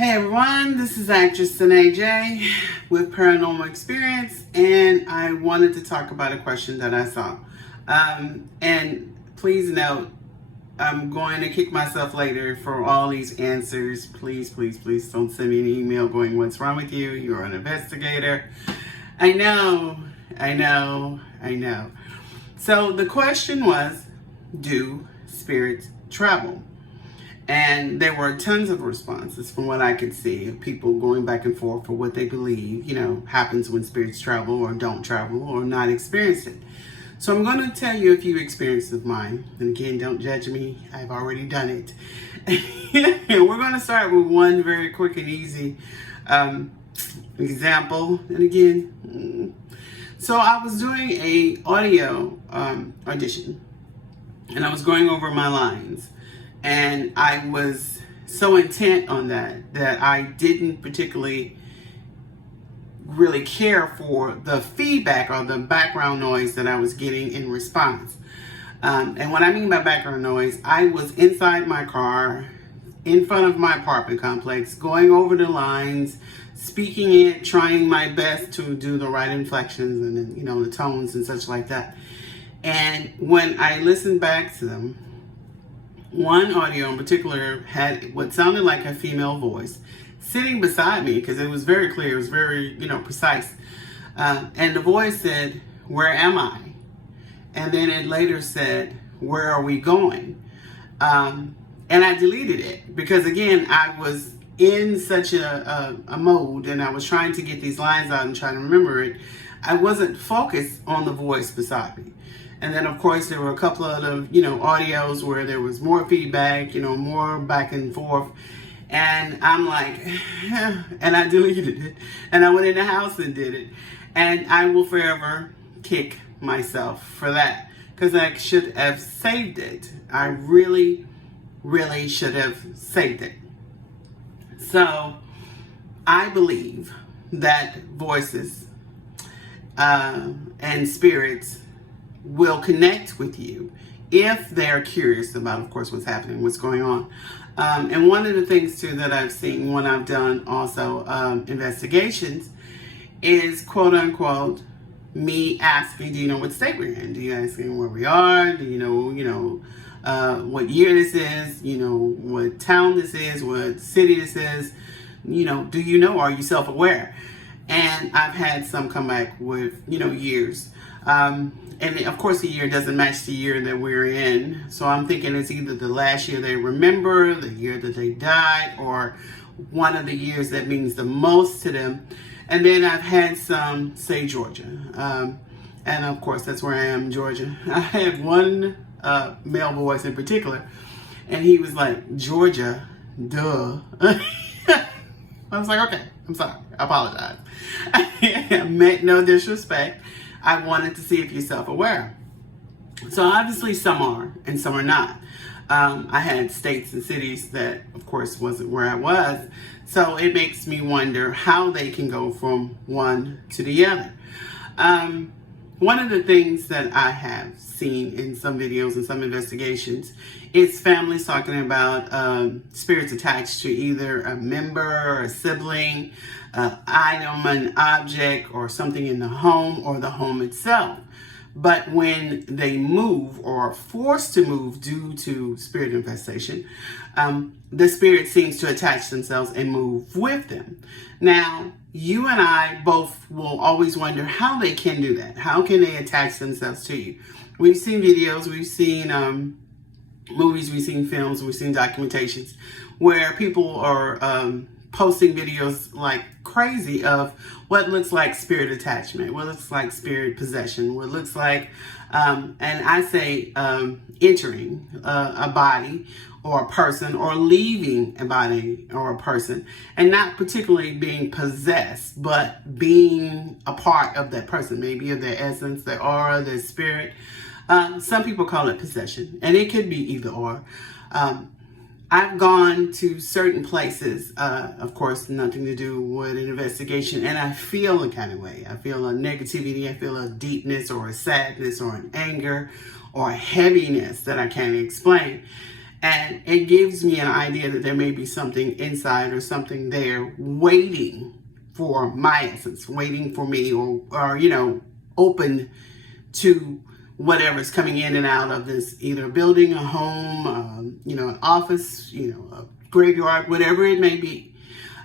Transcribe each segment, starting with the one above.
Hey everyone, this is actress Sanae J with Paranormal Experience, and I wanted to talk about a question that I saw. And please note, I'm going to kick myself later for all these answers. Please don't send me an email going, "What's wrong with you? You're an investigator." I know. So the question was, do spirits travel? And there were tons of responses from what I could see of people going back and forth for what they believe, happens when spirits travel or don't travel or not experience it. So I'm going to tell you a few experiences of mine. And again, don't judge me. I've already done it. And we're going to start with one very quick and easy example. And again, so I was doing a audio audition, and I was going over my lines. And I was so intent on that I didn't particularly really care for the feedback or the background noise that I was getting in response. And what I mean by background noise, I was inside my car, in front of my apartment complex, going over the lines, speaking it, trying my best to do the right inflections and the tones and such like that. And when I listened back to them, one audio in particular had what sounded like a female voice sitting beside me, because it was very clear, it was very, precise. And the voice said, "Where am I?" And then it later said, "Where are we going?" And I deleted it because, again, I was in such a mode, and I was trying to get these lines out and trying to remember it. I wasn't focused on the voice beside me. And then, of course, there were a couple of audios where there was more feedback, more back and forth. And I'm like, and I deleted it. And I went in the house and did it. And I will forever kick myself for that, because I should have saved it. I really should have saved it. So I believe that voices and spirits will connect with you if they're curious about, of course, what's happening, what's going on. And one of the things, too, that I've seen when I've done also investigations is, quote unquote, me asking, "Do you know what state we're in? Do you asking where we are? Do you know, what year this is? What town this is? What city this is? Do you know? Are you self-aware?" And I've had some come back with, years. And of course, the year doesn't match the year that we're in. So I'm thinking it's either the last year they remember, the year that they died, or one of the years that means the most to them. And then I've had some say Georgia. And of course, that's where I am in Georgia. I had one male voice in particular, and he was like, "Georgia, duh." I was like, okay, I'm sorry. I apologize. I meant no disrespect. I wanted to see if you're self-aware. So obviously some are and some are not. I had states and cities that, of course, wasn't where I was. So it makes me wonder how they can go from one to the other. One of the things that I have seen in some videos and some investigations is families talking about spirits attached to either a member or a sibling, item, an object, or something in the home or the home itself. But when they move or are forced to move due to spirit infestation, the spirit seems to attach themselves and move with them. Now, you and I both will always wonder how they can do that. How can they attach themselves to you? We've seen videos, we've seen movies, we've seen films, we've seen documentations where people are posting videos like crazy of what looks like spirit attachment, what looks like spirit possession, what looks like, and I say entering a body or a person, or leaving a body or a person, and not particularly being possessed, but being a part of that person, maybe of their essence, their aura, their spirit. Some people call it possession, and it could be either or. I've gone to certain places, of course, nothing to do with an investigation, and I feel a kind of way. I feel a negativity, I feel a deepness or a sadness or an anger or a heaviness that I can't explain. And it gives me an idea that there may be something inside or something there waiting for my essence, waiting for me, or open to whatever's coming in and out of this, either building, a home, an office, a graveyard, whatever it may be.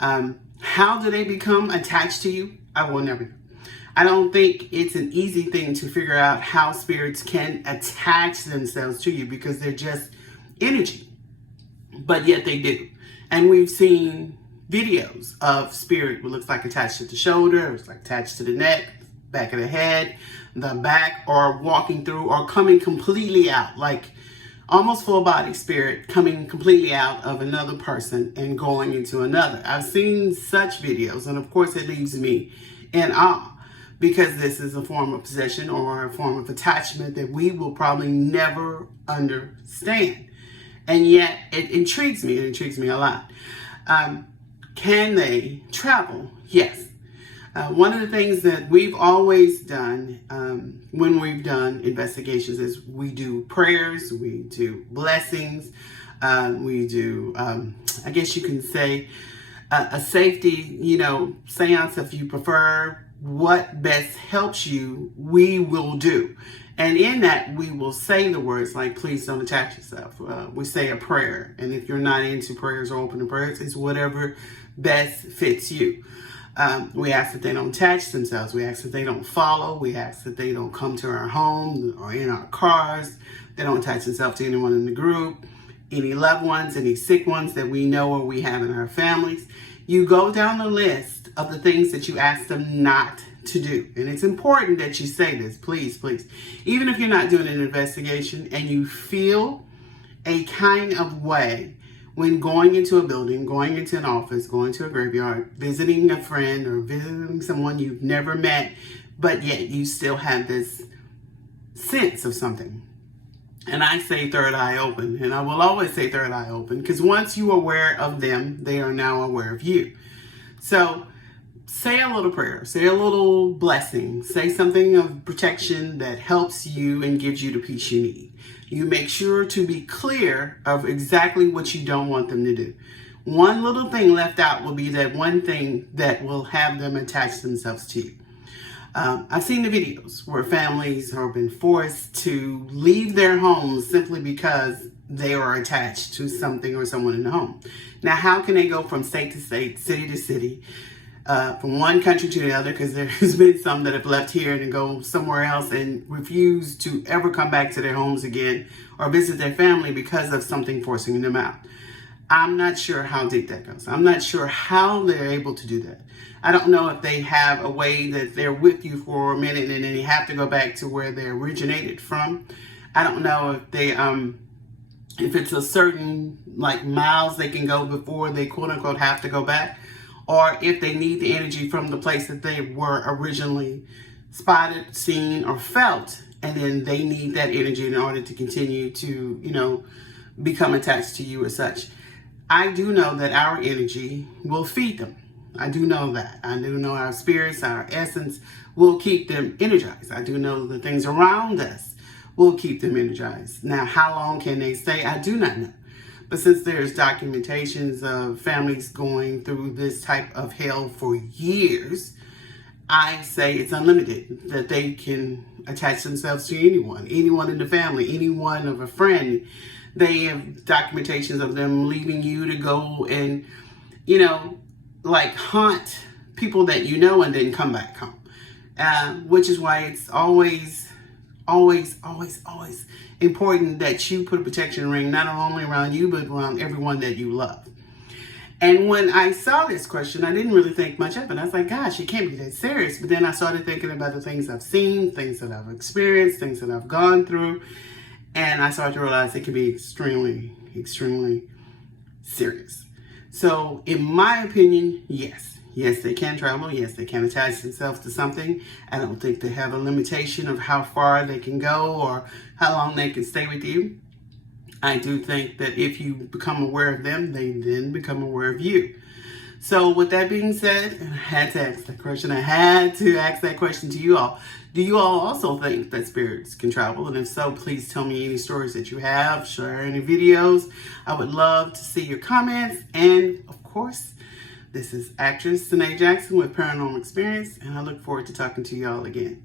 How do they become attached to you? I will never know. I don't think it's an easy thing to figure out how spirits can attach themselves to you, because they're just energy, but yet they do. And we've seen videos of spirit what looks like attached to the shoulder, it's like attached to the neck, back of the head, the back, or walking through, or coming completely out, like almost full body spirit coming completely out of another person and going into another. I've seen such videos, and of course it leaves me in awe, because this is a form of possession or a form of attachment that we will probably never understand. And yet it intrigues me. It intrigues me a lot. Can they travel? Yes. One of the things that we've always done when we've done investigations is we do prayers, we do blessings, we do, I guess you can say, a safety, seance if you prefer. What best helps you, we will do. And in that, we will say the words like, please don't attach yourself. We say a prayer. And if you're not into prayers or opening prayers, it's whatever best fits you. We ask that they don't attach themselves. We ask that they don't follow. We ask that they don't come to our home or in our cars. They don't attach themselves to anyone in the group, any loved ones, any sick ones that we know or we have in our families. You go down the list of the things that you ask them not to do. And it's important that you say this, please, please. Even if you're not doing an investigation and you feel a kind of way when going into a building, going into an office, going to a graveyard, visiting a friend or visiting someone you've never met, but yet you still have this sense of something. And I say third eye open, and I will always say third eye open, because once you're aware of them, they are now aware of you. So say a little prayer, say a little blessing, say something of protection that helps you and gives you the peace you need. You make sure to be clear of exactly what you don't want them to do. One little thing left out will be that one thing that will have them attach themselves to you. I've seen the videos where families have been forced to leave their homes simply because they are attached to something or someone in the home. Now, how can they go from state to state, city to city, from one country to the other? Because there's been some that have left here and go somewhere else and refuse to ever come back to their homes again or visit their family because of something forcing them out. I'm not sure how deep that goes. I'm not sure how they're able to do that. I don't know if they have a way that they're with you for a minute and then they have to go back to where they originated from. I don't know if they, if it's a certain miles they can go before they quote unquote have to go back, or if they need the energy from the place that they were originally spotted, seen, or felt, and then they need that energy in order to continue to, become attached to you as such. I do know that our energy will feed them. I do know that. I do know our spirits, our essence will keep them energized. I do know the things around us will keep them energized. Now, how long can they stay? I do not know. But since there's documentations of families going through this type of hell for years, I say it's unlimited, that they can attach themselves to anyone in the family, anyone of a friend. They have documentations of them leaving you to go and, haunt people that you know and then come back home. Which is why it's always important that you put a protection ring not only around you, but around everyone that you love. And when I saw this question, I didn't really think much of it. I was like, gosh, it can't be that serious. But then I started thinking about the things I've seen, things that I've experienced, things that I've gone through. And I started to realize it can be extremely, extremely serious. So in my opinion, yes, they can travel. Yes, they can attach themselves to something. I don't think they have a limitation of how far they can go or how long they can stay with you. I do think that if you become aware of them, they then become aware of you. So with that being said, I had to ask that question. I had to ask that question to you all. Do you all also think that spirits can travel? And if so, please tell me any stories that you have, share any videos. I would love to see your comments. And of course, this is actress Sanae Jackson with Paranormal Experience, and I look forward to talking to y'all again.